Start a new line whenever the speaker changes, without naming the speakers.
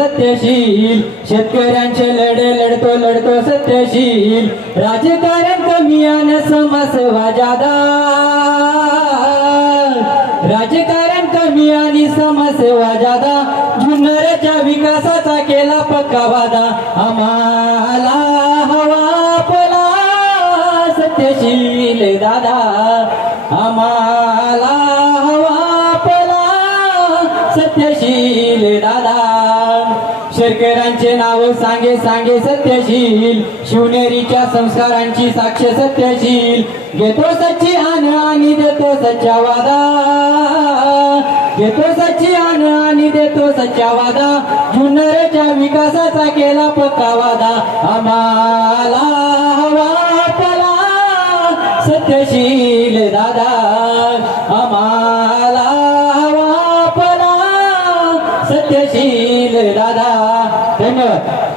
सत्यशील. शेतकऱ्यांचे लढे लढतो लढतो सत्यशील. राजकारण कमी आणि समाजसेवा जादा. राजकारण कमी आणि समाजसेवा जादा. जुन्नरच्या विकासाचा केला पक्का वादा. आम्हाला हवा पला सत्यशील दादा. आम्हाला हवा पला सत्यशील दादा. शेरकरांचे नाव सांगे सांगे सत्यशील. शिवनेरीच्या संस्कारांची साक्ष सत्यशील. घेतो सच्ची आन आणि देतो सच्चा वादा. घेतो सच्ची आन आणि देतो सच्चा वादा. जुन्नरच्या विकासाचा केला पक्का वादा. आम्हाला हवा पला सत्यशील दादा. आम्हाला हवा पला सत्यशील दादा. هنا